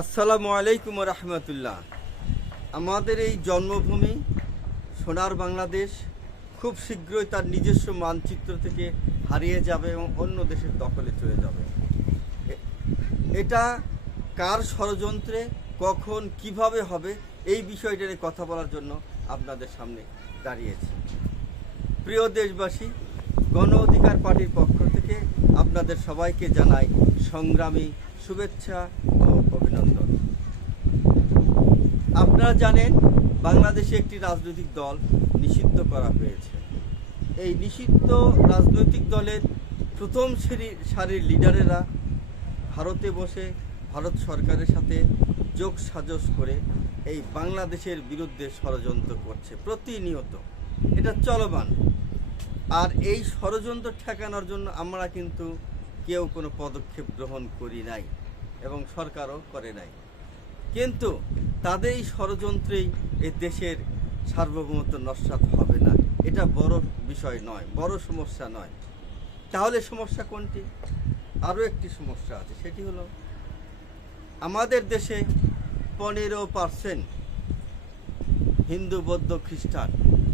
আসসালামু আলাইকুম রহমতুল্লাহ। আমাদের এই জন্মভূমি সোনার বাংলাদেশ খুব শীঘ্রই তার নিজস্ব মানচিত্র থেকে হারিয়ে যাবে এবং অন্য দেশের দখলে চলে যাবে। এটা কার ষড়যন্ত্রে, কখন, কিভাবে হবে, এই বিষয়টা নিয়ে কথা বলার জন্য আপনাদের সামনে দাঁড়িয়েছি। প্রিয় দেশবাসী, গণ অধিকার পার্টির পক্ষ থেকে আপনাদের সবাইকে জানাই সংগ্রামী শুভেচ্ছা ও অভিনন্দন। আপনারা জানেন, বাংলাদেশে একটি রাজনৈতিক দল নিষিদ্ধ করা হয়েছে। এই নিষিদ্ধ রাজনৈতিক দলের প্রথম সারির লিডারেরা ভারতে বসে ভারত সরকারের সাথে যোগ সাজস করে এই বাংলাদেশের বিরুদ্ধে ষড়যন্ত্র করছে প্রতিনিয়ত। এটা চলমান। আর এই ষড়যন্ত্র ঠেকানোর জন্য আমরা কিন্তু কেউ কোনো পদক্ষেপ গ্রহণ করি নাই এবং সরকারও করে নাই। কিন্তু তাদের এই ষড়যন্ত্রেই এই দেশের সার্বভৌমত্ব নস্যাৎ হবে না। এটা বড় বিষয় নয়, বড় সমস্যা নয়। তাহলে সমস্যা কোনটি? আরও একটি সমস্যা আছে, সেটি হলো আমাদের দেশে 15% হিন্দু, বৌদ্ধ, খ্রিস্টান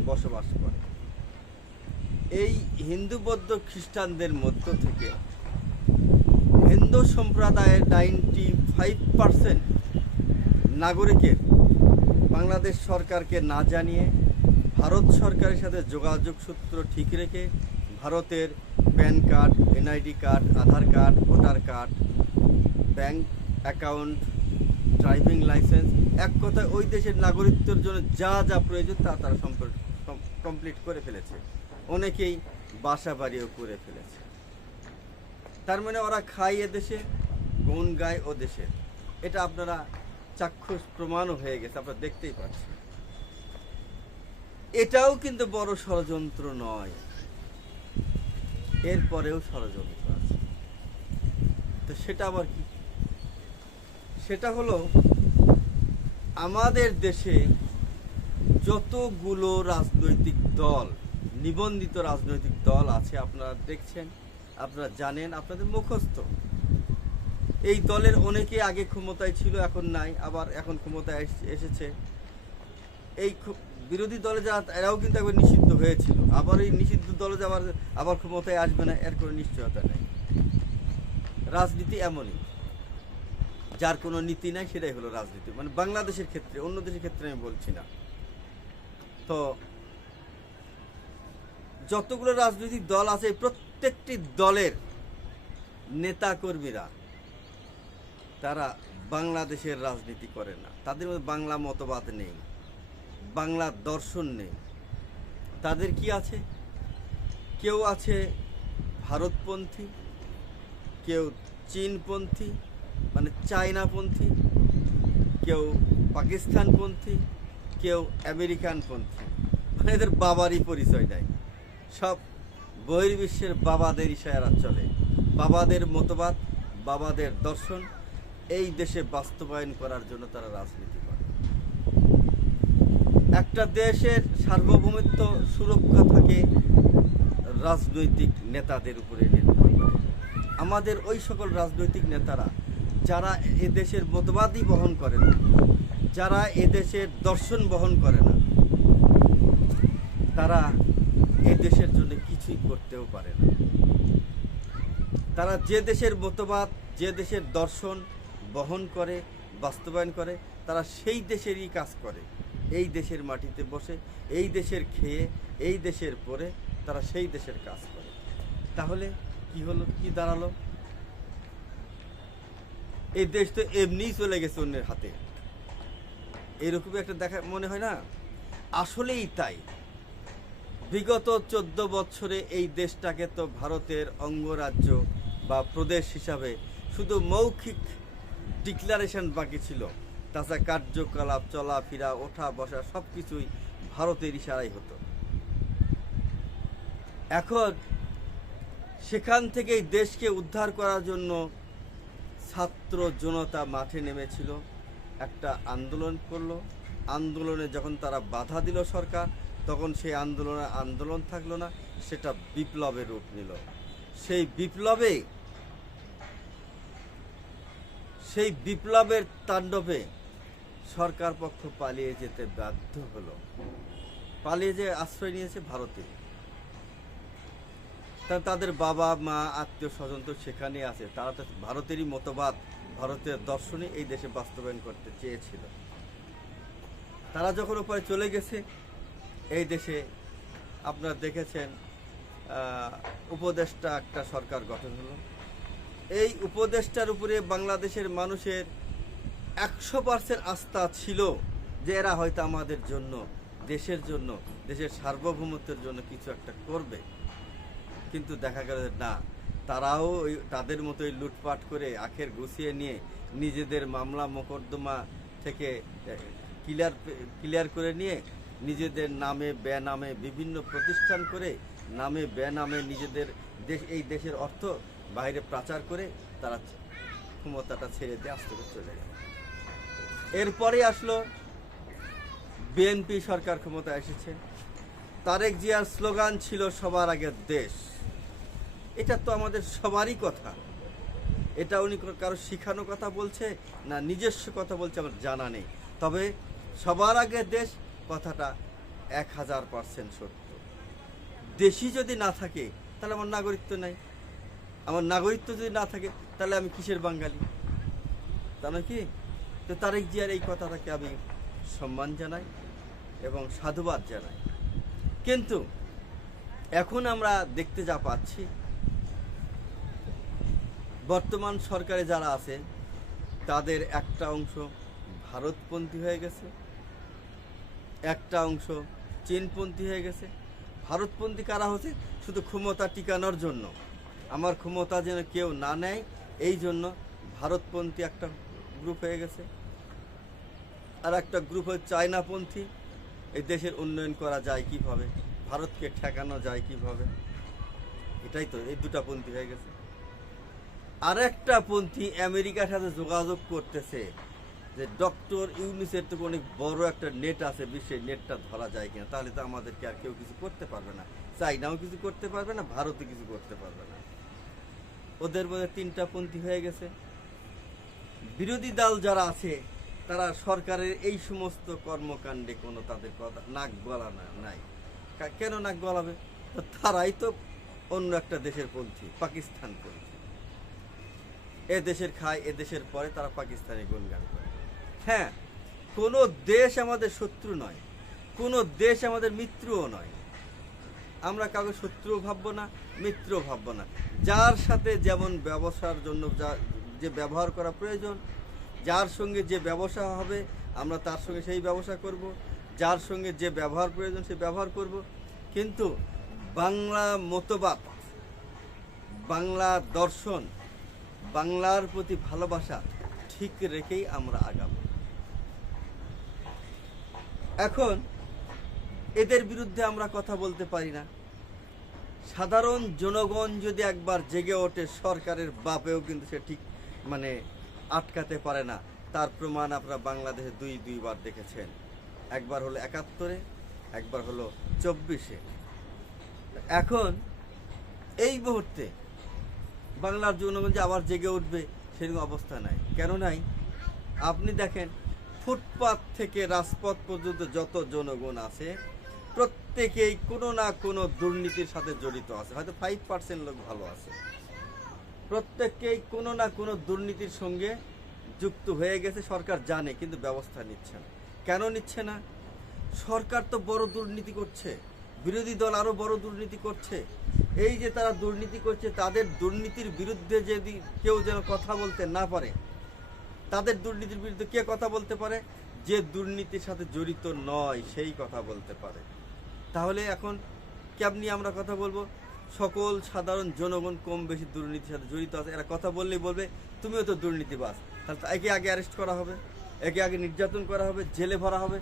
বসবাস করে। এই হিন্দু, বৌদ্ধ, খ্রিস্টানদের মধ্য থেকে হিন্দু সম্প্রদায়ের 95% নাগরিকের বাংলাদেশ সরকারকে না জানিয়ে ভারত সরকারের সাথে যোগাযোগ সূত্র ঠিক রেখে ভারতের PAN card, NID card, Aadhaar card, voter card, bank account, driving licence, এক কথায় ওই দেশের নাগরিকত্বের জন্য যা যা প্রয়োজন তারা কমপ্লিট করে ফেলেছে। অনেকেই বাসা বাড়িও করে ফেলেছে। তার মানে ওরা খায় এদেশে, গুণ গায় ও দেশে। এটা আপনারা চাক্ষুষ প্রমাণও হয়ে গেছে, আপনারা দেখতেই পাচ্ছেন। এটাও কিন্তু বড় ষড়যন্ত্র নয়, এরপরেও ষড়যন্ত্র আছে। তো সেটা আবার কি? সেটা হলো আমাদের দেশে যতগুলো রাজনৈতিক দল, নিবন্ধিত রাজনৈতিক দল আছে, আপনারা দেখছেন, আপনারা জানেন, আপনাদের মুখস্থ। এই দলের অনেকে আগে ক্ষমতায় ছিল, এখন নাই, আবার এখন ক্ষমতায় এসেছে। এই বিরোধী দলে যারা, এরাও কিন্তু একবার নিষিদ্ধ হয়েছিল, আবার এই নিষিদ্ধ দলে আবার ক্ষমতায় আসবে না, এর কোনো নিশ্চয়তা নেই। রাজনীতি এমনই, যার কোনো নীতি নাই, সেটাই হলো রাজনীতি। মানে বাংলাদেশের ক্ষেত্রে, অন্য দেশের ক্ষেত্রে আমি বলছি না। তো যতগুলো রাজনৈতিক দল আছে, প্রত্যেকটি দলের নেতা কর্মীরা তারা বাংলাদেশের রাজনীতি করে না। তাদের মধ্যে বাংলা মতবাদ নেই, বাংলা দর্শন নেই। তাদের কি আছে? কেউ আছে ভারতপন্থী, কেউ চীনপন্থী মানে চায়নাপন্থী, কেউ পাকিস্তানপন্থী, কেউ আমেরিকানপন্থী। মানে এদের বাবারই পরিচয় দেয়। সব বহির্বিশ্বের বাবাদের ইশারা চলে। বাবাদের মতবাদ, বাবাদের দর্শন এই দেশে বাস্তবায়ন করার জন্য তারা রাজনীতি করে। একটা দেশের সার্বভৌমত্ব সুরক্ষা থাকে রাজনৈতিক নেতাদের উপরে নির্ভর করে। আমাদের ওই সকল রাজনৈতিক নেতারা যারা এদেশের মতবাদই বহন করে না, যারা এদেশের দর্শন বহন করে না, তারা এ দেশের জন্য কিছুই করতেও পারে না। তারা যে দেশের মতবাদ, যে দেশের দর্শন বহন করে, বাস্তবায়ন করে, তারা সেই দেশেরই কাজ করে। এই দেশের মাটিতে বসে, এই দেশের খেয়ে, এই দেশের পরে তারা সেই দেশের কাজ করে। তাহলে কি হলো, কি দাঁড়ালো? এই দেশ তো এমনিই চলে গেছে অন্যের হাতে। এরকমই একটা দেখা মনে হয় না? আসলেই তাই। বিগত 14 বছরে এই দেশটাকে তো ভারতের অঙ্গরাজ্য বা প্রদেশ হিসাবে শুধু মৌখিক ডিক্লারেশন বাকি ছিল। তাছাড়া কার্যকলাপ, চলাফেরা, ওঠা বসা সব কিছুই ভারতের ইশারাই হতো। এখন সেখান থেকেই দেশকে উদ্ধার করার জন্য ছাত্র জনতা মাঠে নেমেছিল, একটা আন্দোলন করলো। আন্দোলনে যখন তারা বাধা দিল সরকার, তখন সেই আন্দোলন থাকলো না, সেটা বিপ্লবের রূপ নিল। সেই বিপ্লবে সেই বিপ্লবের তাণ্ডবে সরকার পক্ষ পালিয়ে যেতে বাধ্য হলো, পালিয়ে যে আশ্রয় নিয়েছে ভারতে। তাদের বাবা মা আত্মীয় স্বজন তো সেখানে আছে, তারা তো ভারতেরই মতবাদ, ভারতের দর্শনই এই দেশে বাস্তবায়ন করতে চেয়েছিল। তারা যখন উপরে চলে গেছে, এই দেশে আপনারা দেখেছেন উপদেষ্টা একটা সরকার গঠন হলো। এই উপদেষ্টার উপরে বাংলাদেশের মানুষের 100% আস্থা ছিল যে এরা হয়তো আমাদের জন্য, দেশের জন্য, দেশের সার্বভৌমত্বের জন্য কিছু একটা করবে। কিন্তু দেখা গেল না, তারাও তাদের মতোই লুটপাট করে আখের গুছিয়ে নিয়ে নিজেদের মামলা মোকদ্দমা থেকে ক্লিয়ার করে নিয়ে নিজেদের নামে বেনামে বিভিন্ন প্রতিষ্ঠান করে নামে বেনামে নিজেদের এই দেশের অর্থ বাইরে পাচার করে তারা ক্ষমতাটা ছেড়ে দিয়ে আস্তে করে চলে গেল। এরপরে আসলো বিএনপি সরকার ক্ষমতায় এসেছে। তারেক জিয়ার স্লোগান ছিল সবার আগে দেশ। এটা তো আমাদের সবারই কথা। এটা উনি কারো শিখানো কথা বলছে না নিজস্ব কথা বলছে আমার জানা নেই, তবে সবার আগে দেশ কথাটা 1000% সত্য। দেশি যদি না থাকে তাহলে আমার নাগরিকত্ব নাই, আমার নাগরিকত্ব যদি না থাকে তাহলে আমি কিসের বাঙালি? তা নয় কি? তো তারেক জিয়ার এই কথাটাকে আমি সম্মান জানাই এবং সাধুবাদ জানাই। কিন্তু এখন আমরা দেখতে যা পাচ্ছি, বর্তমান সরকারে যারা আছে তাদের একটা অংশ ভারতপন্থী হয়ে গেছে, একটা অংশ চীনপন্থী হয়ে গেছে। ভারতপন্থী কারা হচ্ছে? শুধু ক্ষমতা টিকানোর জন্য, আমার ক্ষমতা যেন কেউ না নেয় এই জন্য ভারতপন্থী একটা গ্রুপ হয়ে গেছে। আর একটা গ্রুপ হচ্ছে চায়নাপন্থী, এই দেশের উন্নয়ন করা যায় কিভাবে, ভারতকে ঠেকানো যায় কিভাবে, এটাই তো, এই দুটা পন্থী হয়ে গেছে। আর একটা পন্থী আমেরিকার সাথে যোগাযোগ করতেছে যে ডক্টর ইউনিসের তো অনেক বড় একটা নেট আছে, বিশ্বের নেটটা ধরা যায় কিনা, তাহলে তো আমাদেরকে আর কেউ কিছু করতে পারবে না, চাইনাও কিছু করতে পারবে না, ভারতও কিছু করতে পারবে না। ওদের মধ্যে তিনটা পন্থী হয়ে গেছে। বিরোধী দল যারা আছে তারা সরকারের এই সমস্ত কর্মকাণ্ডে কোনো তাদের কথা নাক গলানো নাই। কেন নাক গলাবে? তো তারাই তো অন্য একটা দেশের পন্থী, পাকিস্তান পন্থী। এ দেশের খায়, এ দেশের পরে তারা পাকিস্তানি গুণগান করে। হ্যাঁ, কোনো দেশ আমাদের শত্রু নয়, কোনো দেশ আমাদের মিত্রও নয়। আমরা কাউকে শত্রুও ভাববো না, মিত্রও ভাববো না। যার সাথে যেমন ব্যবসার জন্য যে ব্যবহার করা প্রয়োজন, যার সঙ্গে যে ব্যবসা হবে আমরা তার সঙ্গে সেই ব্যবসা করব, যার সঙ্গে যে ব্যবহার প্রয়োজন সে ব্যবহার করব। কিন্তু বাংলা মতবাদ, বাংলা দর্শন, বাংলার প্রতি ভালোবাসা ঠিক রেখেই আমরা আগাব। এখন এদের বিরুদ্ধে আমরা কথা বলতে পারি না। সাধারণ জনগণ যদি একবার জেগে ওঠে, সরকারের বাপেও কিন্তু সে ঠিক আটকাতে পারে না। তার প্রমাণ আপনারা বাংলাদেশে দুইবার দেখেছেন, একবার হলো 71-এ, একবার হলো 24-এ। এখন এই মুহূর্তে বাংলার জনগণ যে আবার জেগে উঠবে সেরকম অবস্থা নাই। কেন নাই? আপনি দেখেন, ফুটপাত থেকে রাজপথ পর্যন্ত যত জনগণ আছে প্রত্যেকেই কোনো না কোনো দুর্নীতির সাথে জড়িত আছে। হয়তো 5% লোক ভালো আছে, প্রত্যেককেই কোনো না কোনো দুর্নীতির সঙ্গে যুক্ত হয়ে গেছে। সরকার জানে কিন্তু ব্যবস্থা নিচ্ছে না। কেন নিচ্ছে না? সরকার তো বড় দুর্নীতি করছে, বিরোধী দল আরও বড় দুর্নীতি করছে। এই যে তারা দুর্নীতি করছে, তাদের দুর্নীতির বিরুদ্ধে যদি কেউ যেন কথা বলতে না পারে, তাদের দুর্নীতির বিরুদ্ধে কে কথা বলতে পারে? যে দুর্নীতির সাথে জড়িত নয় সেই কথা বলতে পারে। তাহলে এখন কেমনি আমরা কথা বলবো? সকল সাধারণ জনগণ কম বেশি দুর্নীতির সাথে জড়িত আছে, এরা কথা বললেই বলবে তুমিও তো দুর্নীতিবাজ। তাহলে একে আগে অ্যারেস্ট করা হবে, একে আগে নির্যাতন করা হবে, জেলে ভরা হবে।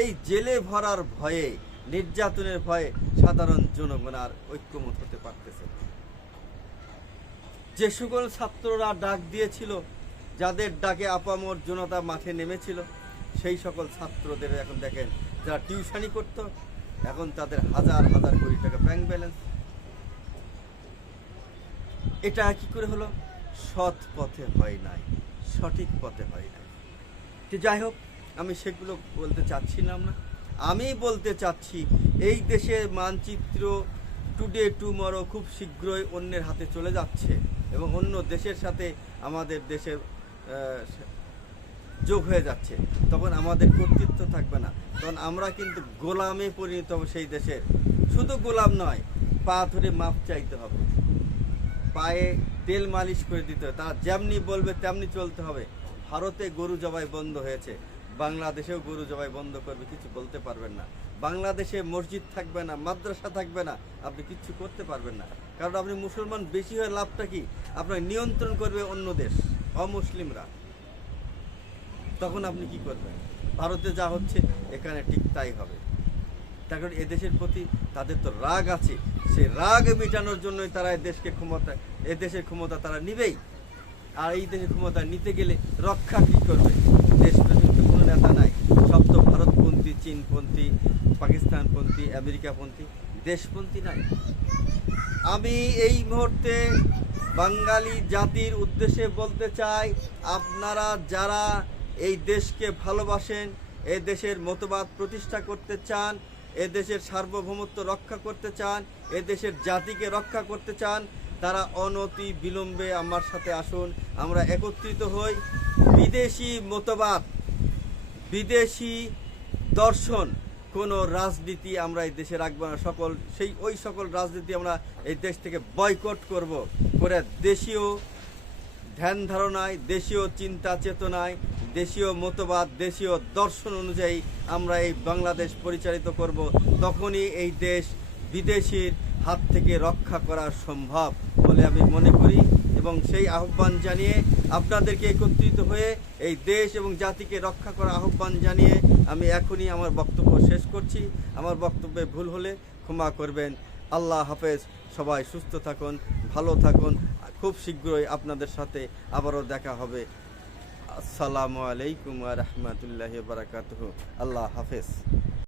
এই জেলে ভরার ভয়ে, নির্যাতনের ভয়ে সাধারণ জনগণ আর ঐক্যমত হতে পারতেছে না। যে সকল ছাত্ররা ডাক দিয়েছিল, যাদের ডাকে আপামর জনতা মাঠে নেমেছিল, সেই সকল ছাত্রদের এখন দেখেন যারা টিউশনি করত, এখন তাদের হাজার হাজার কোটি টাকা ব্যাংক ব্যালেন্স। এটা কি করে হলো? সৎ পথে হয় নাই, সঠিক পথে হয় না। তো যাই হোক, আমি সেগুলো বলতে চাচ্ছিলাম না। আমি বলতে চাচ্ছি এই দেশের মানচিত্র টুডে টুমরো খুব শীঘ্রই অন্যের হাতে চলে যাচ্ছে এবং অন্য দেশের সাথে আমাদের দেশের যোগ হয়ে যাচ্ছে। তখন আমাদের কর্তৃত্ব থাকবে না, তখন আমরা কিন্তু গোলামে পরিণত হব সেই দেশের। শুধু গোলাম নয়, পা ধরে মাপ চাইতে হবে, পায়ে তেল মালিশ করে দিতে হবে, তারা যেমনি বলবে তেমনি চলতে হবে। ভারতে গরু জবাই বন্ধ হয়েছে, বাংলাদেশেও গরু জবাই বন্ধ করবে, কিছু বলতে পারবেন না। বাংলাদেশে মসজিদ থাকবে না, মাদ্রাসা থাকবে না, আপনি কিচ্ছু করতে পারবেন না। কারণ আপনি মুসলমান বেশি হয়ে লাভটা কি? আপনাকে নিয়ন্ত্রণ করবে অন্য দেশ, অমুসলিমরা। তখন আপনি কি করবেন? ভারতে যা হচ্ছে এখানে ঠিক তাই হবে। তার কারণ এদেশের প্রতি তাদের তো রাগ আছে, সেই রাগ মেটানোর জন্যই তারা এদেশের ক্ষমতা তারা নিবেই। আর এই দেশের ক্ষমতা নিতে গেলে রক্ষা কি করবে? দেশপ্রেমিক তো কোনো নেতা নাই, সব তো ভারতপন্থী, চীনপন্থী, পাকিস্তানপন্থী, আমেরিকাপন্থী, দেশপন্থী নাই। আমি এই মুহূর্তে বাঙালি জাতির উদ্দেশ্যে বলতে চাই, আপনারা যারা এই দেশকে ভালোবাসেন, এ দেশের মতবাদ প্রতিষ্ঠা করতে চান, এ দেশের সার্বভৌমত্ব রক্ষা করতে চান, এ দেশের জাতিকে রক্ষা করতে চান, তারা অনতি বিলম্বে আমার সাথে আসুন, আমরা একত্রিত হই। বিদেশি মতবাদ, বিদেশি দর্শন, কোনো রাজনীতি আমরা এই দেশে রাখবো না। ওই সকল রাজনীতি আমরা এই দেশ থেকে বয়কট করব, করে দেশীয় ধ্যান ধারণায়, দেশীয় চিন্তা চেতনায়, দেশীয় মতবাদ, দেশীয় দর্শন অনুযায়ী আমরা এই বাংলাদেশ পরিচালিত করব। তখনই এই দেশ বিদেশির হাত থেকে রক্ষা করা সম্ভব বলে আমি মনে করি। এবং সেই আহ্বান জানিয়ে আপনাদেরকে একত্রিত হয়ে এই দেশ এবং জাতিকে রক্ষা করার আহ্বান জানিয়ে আমি এখনই আমার বক্তব্য শেষ করছি। আমার বক্তব্যে ভুল হলে ক্ষমা করবেন। আল্লাহ হাফেজ। সবাই সুস্থ থাকুন, ভালো থাকুন। খুব শীঘ্রই আপনাদের সাথে আবারও দেখা হবে। আসসালামু আলাইকুম ওয়া রাহমাতুল্লাহি ওয়া বারাকাতুহু। আল্লাহ হাফেজ।